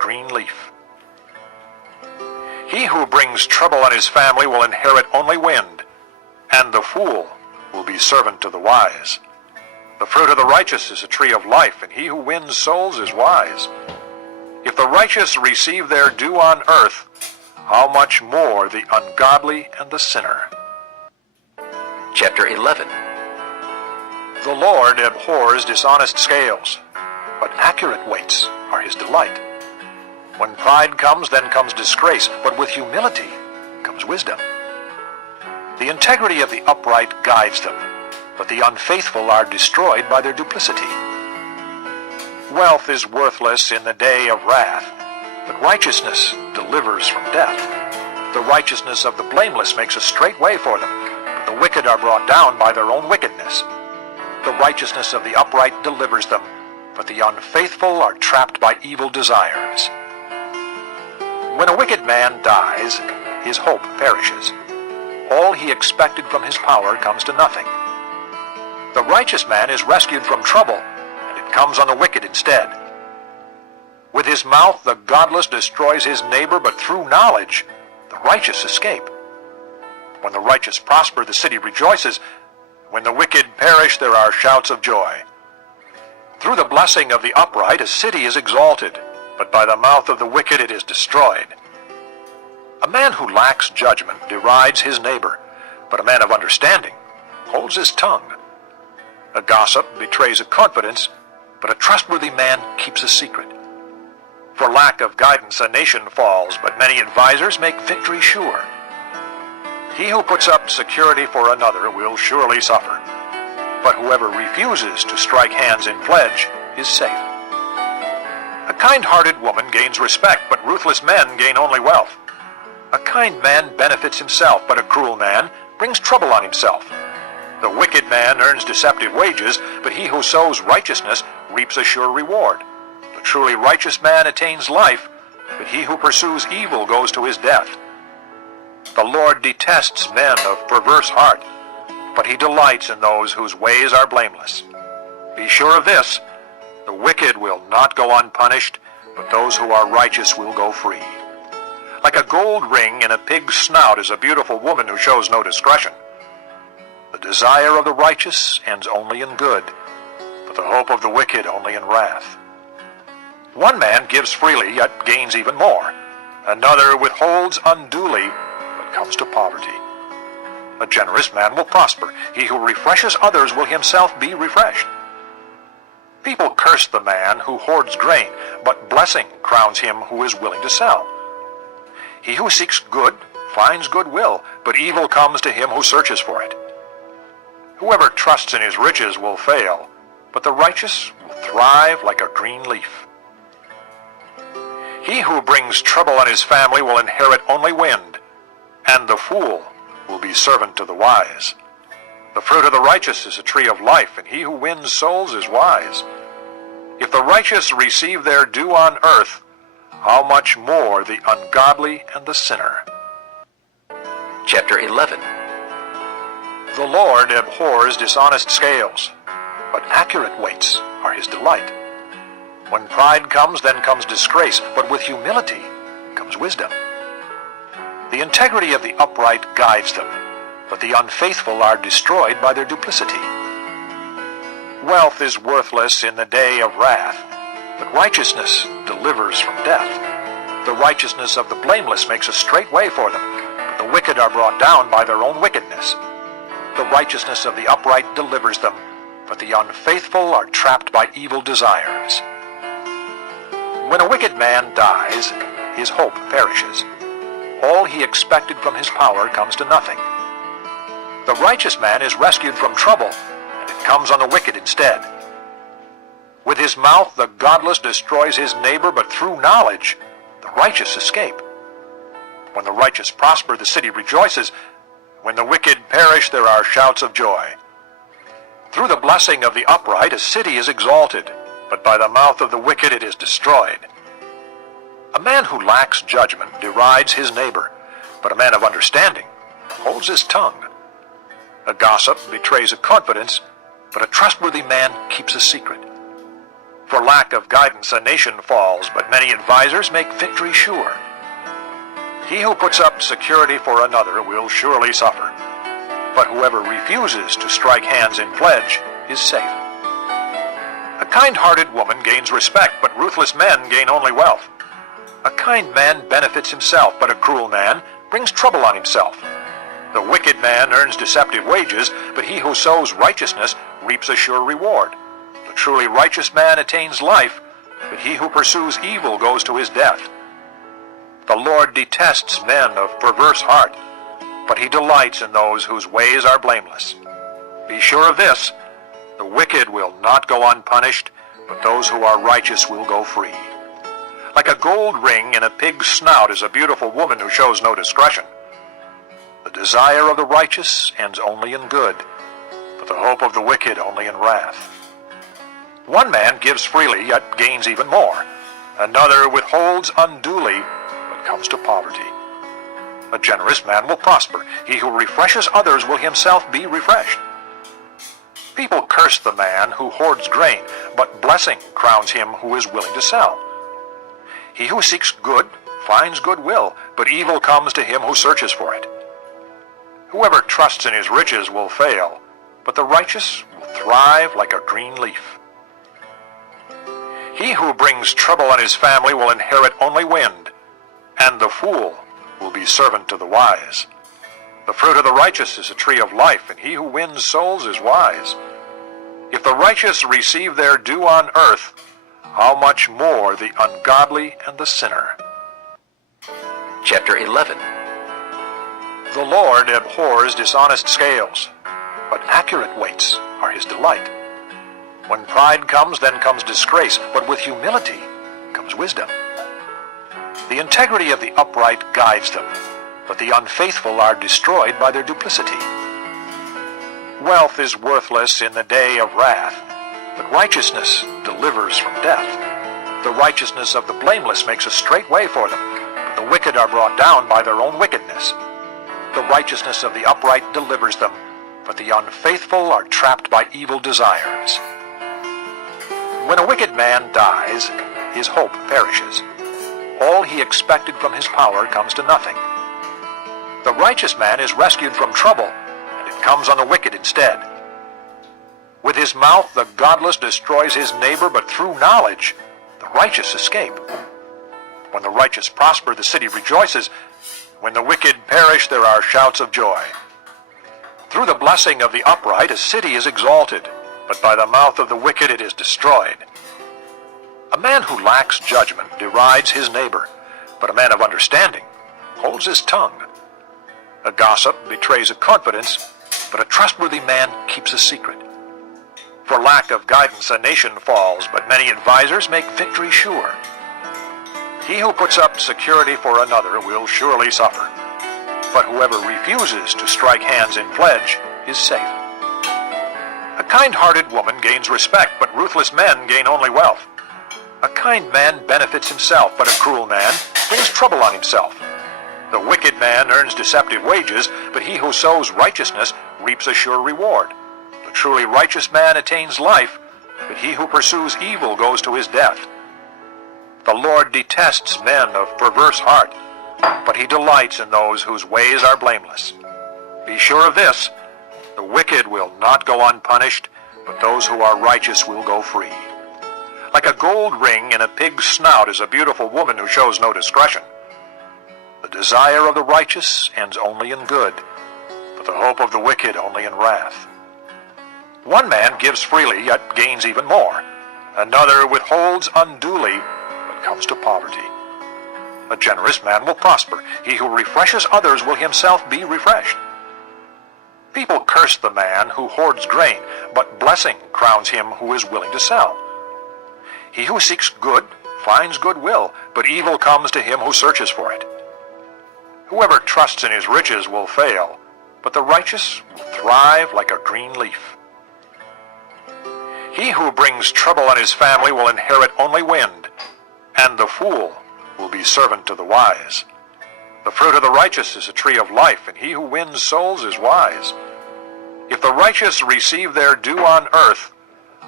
green leaf. He who brings trouble on his family will inherit only wind, and the fool will be servant to the wise. The fruit of the righteous is a tree of life, and he who wins souls is wise. If the righteous receive their due on earth, how much more the ungodly and the sinner? Chapter 11. The Lord abhors dishonest scales, but accurate weights are his delight. When pride comes, then comes disgrace, but with humility comes wisdom. The integrity of the upright guides them, but the unfaithful are destroyed by their duplicity. Wealth is worthless in the day of wrath, but righteousness delivers from death. The righteousness of the blameless makes a straight way for them, but the wicked are brought down by their own wickedness. The righteousness of the upright delivers them, but the unfaithful are trapped by evil desires. When a wicked man dies, his hope perishes. All he expected from his power comes to nothing. The righteous man is rescued from trouble, and it comes on the wicked instead. With his mouth the godless destroys his neighbor, but through knowledge the righteous escape. When the righteous prosper, the city rejoices. When the wicked perish, there are shouts of joy. Through the blessing of the upright a city is exalted, but by the mouth of the wicked it is destroyed. A man who lacks judgment derides his neighbor, but a man of understanding holds his tongue. A gossip betrays a confidence, but a trustworthy man keeps a secret. For lack of guidance a nation falls, but many advisers make victory sure. He who puts up security for another will surely suffer, but whoever refuses to strike hands in pledge is safe. A kind-hearted woman gains respect, but ruthless men gain only wealth. A kind man benefits himself, but a cruel man brings trouble on himself. The wicked man earns deceptive wages, but he who sows righteousness reaps a sure reward. The truly righteous man attains life, but he who pursues evil goes to his death. The Lord detests men of perverse heart, but he delights in those whose ways are blameless. Be sure of this, the wicked will not go unpunished, but those who are righteous will go free. Like a gold ring in a pig's snout is a beautiful woman who shows no discretion. The desire of the righteous ends only in good, but the hope of the wicked only in wrath. One man gives freely, yet gains even more. Another withholds unduly, but comes to poverty. A generous man will prosper. He who refreshes others will himself be refreshed. People curse the man who hoards grain, but blessing crowns him who is willing to sell. He who seeks good finds goodwill, but evil comes to him who searches for it. Whoever trusts in his riches will fail, but the righteous will thrive like a green leaf. He who brings trouble on his family will inherit only wind, and the fool will be servant to the wise. The fruit of the righteous is a tree of life, and he who wins souls is wise. If the righteous receive their due on earth, how much more the ungodly and the sinner? Chapter 11. The Lord abhors dishonest scales, but accurate weights are his delight. When pride comes, then comes disgrace, but with humility comes wisdom. The integrity of the upright guides them, but the unfaithful are destroyed by their duplicity. Wealth is worthless in the day of wrath, but righteousness delivers from death. The righteousness of the blameless makes a straight way for them, but the wicked are brought down by their own wickedness. The righteousness of the upright delivers them, but the unfaithful are trapped by evil desires. When a wicked man dies, his hope perishes. All he expected from his power comes to nothing. The righteous man is rescued from trouble, and it comes on the wicked instead. With his mouth the godless destroys his neighbor, but through knowledge the righteous escape. When the righteous prosper, the city rejoices. When the wicked perish, there are shouts of joy. Through the blessing of the upright a city is exalted, but by the mouth of the wicked it is destroyed. A man who lacks judgment derides his neighbor, but a man of understanding holds his tongue. A gossip betrays a confidence, but a trustworthy man keeps a secret. For lack of guidance, a nation falls, but many advisers make victory sure. He who puts up security for another will surely suffer, but whoever refuses to strike hands in pledge is safe. A kind-hearted woman gains respect, but ruthless men gain only wealth. A kind man benefits himself, but a cruel man brings trouble on himself. The wicked man earns deceptive wages, but he who sows righteousness reaps a sure reward. The truly righteous man attains life, but he who pursues evil goes to his death. The Lord detests men of perverse heart, but he delights in those whose ways are blameless. Be sure of this, the wicked will not go unpunished, but those who are righteous will go free. Like a gold ring in a pig's snout is a beautiful woman who shows no discretion. The desire of the righteous ends only in good, but the hope of the wicked only in wrath. One man gives freely, yet gains even more. Another withholds unduly, but comes to poverty. A generous man will prosper. He who refreshes others will himself be refreshed. People curse the man who hoards grain, but blessing crowns him who is willing to sell. He who seeks good finds goodwill, but evil comes to him who searches for it. Whoever trusts in his riches will fail, but the righteous will thrive like a green leaf. He who brings trouble on his family will inherit only wind, and the fool will be servant to the wise. The fruit of the righteous is a tree of life, and he who wins souls is wise. If the righteous receive their due on earth, how much more the ungodly and the sinner? Chapter 11. The Lord abhors dishonest scales, but accurate weights are his delight. When pride comes, then comes disgrace, but with humility comes wisdom. The integrity of the upright guides them, but the unfaithful are destroyed by their duplicity. Wealth is worthless in the day of wrath, but righteousness delivers from death. The righteousness of the blameless makes a straight way for them, but the wicked are brought down by their own wickedness. The righteousness of the upright delivers them, but the unfaithful are trapped by evil desires. When a wicked man dies, his hope perishes. All he expected from his power comes to nothing. The righteous man is rescued from trouble, and it comes on the wicked instead. With his mouth the godless destroys his neighbor, but through knowledge the righteous escape. When the righteous prosper, the city rejoices. When the wicked perish, there are shouts of joy. Through the blessing of the upright a city is exalted, but by the mouth of the wicked it is destroyed. A man who lacks judgment derides his neighbor, but a man of understanding holds his tongue. A gossip betrays a confidence, but a trustworthy man keeps a secret. For lack of guidance a nation falls, but many advisers make victory sure. He who puts up security for another will surely suffer, but whoever refuses to strike hands in pledge is safe. A kind-hearted woman gains respect, but ruthless men gain only wealth. A kind man benefits himself, but a cruel man brings trouble on himself. The wicked man earns deceptive wages, but he who sows righteousness reaps a sure reward. The truly righteous man attains life, but he who pursues evil goes to his death. The Lord detests men of perverse heart, but he delights in those whose ways are blameless. Be sure of this, the wicked will not go unpunished, but those who are righteous will go free. Like a gold ring in a pig's snout is a beautiful woman who shows no discretion. The desire of the righteous ends only in good, but the hope of the wicked only in wrath. One man gives freely, yet gains even more. Another withholds unduly, but comes to poverty. A generous man will prosper. He who refreshes others will himself be refreshed. People curse the man who hoards grain, but blessing crowns him who is willing to sell. He who seeks good finds goodwill, but evil comes to him who searches for it. Whoever trusts in his riches will fail, but the righteous will thrive like a green leaf. He who brings trouble on his family will inherit only wind, and the fool will be servant to the wise. The fruit of the righteous is a tree of life, and he who wins souls is wise. If the righteous receive their due on earth,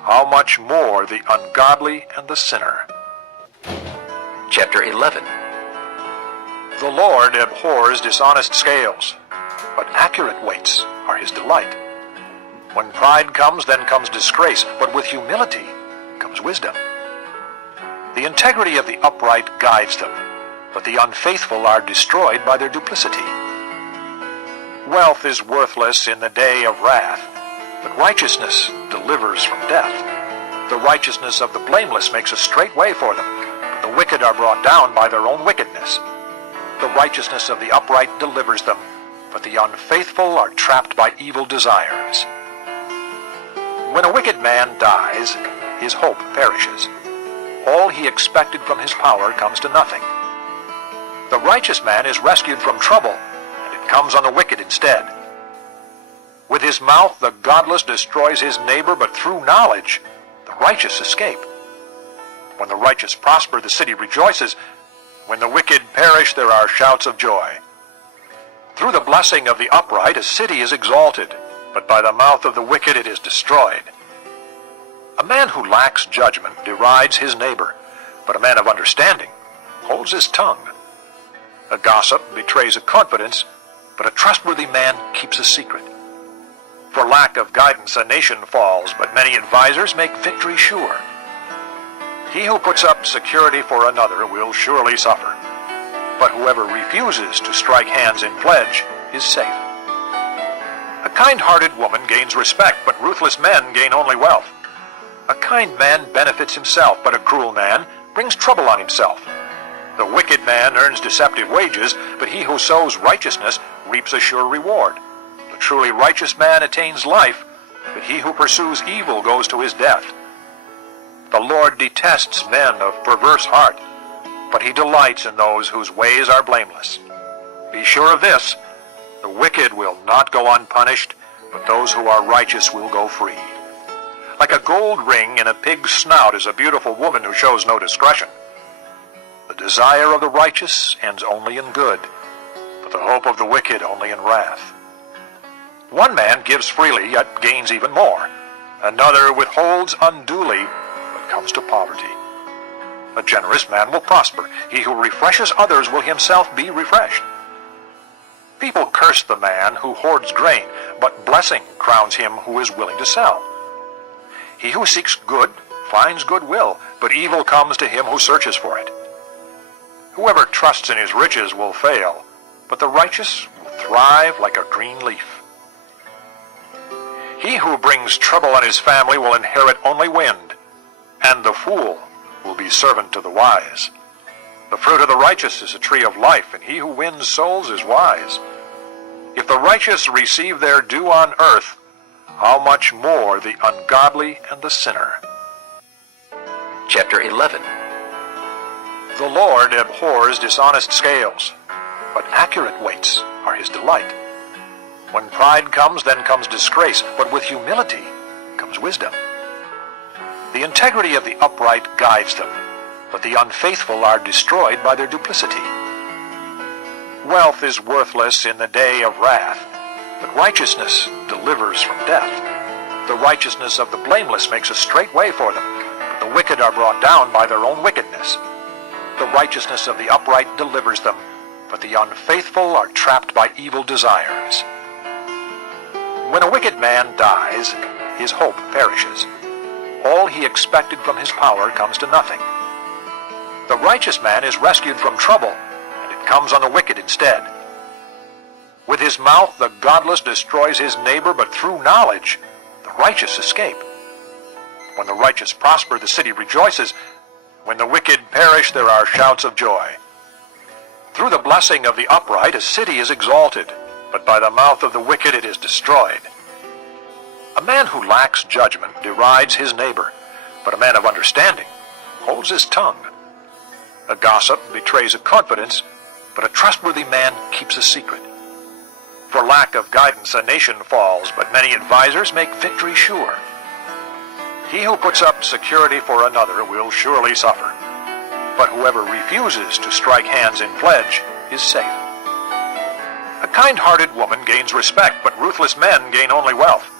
how much more the ungodly and the sinner. Chapter 11. The Lord abhors dishonest scales, but accurate weights are his delight. When pride comes, then comes disgrace, but with humility comes wisdom. The integrity of the upright guides them, but the unfaithful are destroyed by their duplicity. Wealth is worthless in the day of wrath, but righteousness delivers from death. The righteousness of the blameless makes a straight way for them, but the wicked are brought down by their own wickedness. The righteousness of the upright delivers them, but the unfaithful are trapped by evil desires. When a wicked man dies, his hope perishes. All he expected from his power comes to nothing. The righteous man is rescued from trouble, and it comes on the wicked instead. With his mouth the godless destroys his neighbor, but through knowledge the righteous escape. When the righteous prosper, the city rejoices. When the wicked perish, there are shouts of joy. Through the blessing of the upright a city is exalted, but by the mouth of the wicked it is destroyed. A man who lacks judgment derides his neighbor, but a man of understanding holds his tongue. A gossip betrays a confidence, but a trustworthy man keeps a secret. For lack of guidance a nation falls, but many advisers make victory sure. He who puts up security for another will surely suffer, but whoever refuses to strike hands in pledge is safe. A kind-hearted woman gains respect, but ruthless men gain only wealth. A kind man benefits himself, but a cruel man brings trouble on himself. The wicked man earns deceptive wages, but he who sows righteousness reaps a sure reward. The truly righteous man attains life, but he who pursues evil goes to his death. The Lord detests men of perverse heart, but he delights in those whose ways are blameless. Be sure of this, the wicked will not go unpunished, but those who are righteous will go free. Like a gold ring in a pig's snout is a beautiful woman who shows no discretion. The desire of the righteous ends only in good, but the hope of the wicked only in wrath. One man gives freely, yet gains even more. Another withholds unduly, but comes to poverty. A generous man will prosper. He who refreshes others will himself be refreshed. People curse the man who hoards grain, but blessing crowns him who is willing to sell. He who seeks good finds goodwill, but evil comes to him who searches for it. Whoever trusts in his riches will fail, but the righteous will thrive like a green leaf. He who brings trouble on his family will inherit only wind, and the fool will be servant to the wise. The fruit of the righteous is a tree of life, and he who wins souls is wise. If the righteous receive their due on earth, how much more the ungodly and the sinner. Chapter 11. The Lord abhors dishonest scales, but accurate weights are his delight. When pride comes, then comes disgrace, but with humility comes wisdom. The integrity of the upright guides them, but the unfaithful are destroyed by their duplicity. Wealth is worthless in the day of wrath, but righteousness delivers from death. The righteousness of the blameless makes a straight way for them, but the wicked are brought down by their own wickedness. The righteousness of the upright delivers them, but the unfaithful are trapped by evil desires. When a wicked man dies, his hope perishes. All he expected from his power comes to nothing. The righteous man is rescued from trouble, and it comes on the wicked instead. With his mouth the godless destroys his neighbor, but through knowledge the righteous escape. When the righteous prosper, the city rejoices. When the wicked perish, there are shouts of joy. Through the blessing of the upright a city is exalted, but by the mouth of the wicked it is destroyed. A man who lacks judgment derides his neighbor, but a man of understanding holds his tongue. A gossip betrays a confidence, but a trustworthy man keeps a secret. For lack of guidance a nation falls, but many advisers make victory sure. He who puts up security for another will surely suffer, but whoever refuses to strike hands in pledge is safe. A kind-hearted woman gains respect, but ruthless men gain only wealth.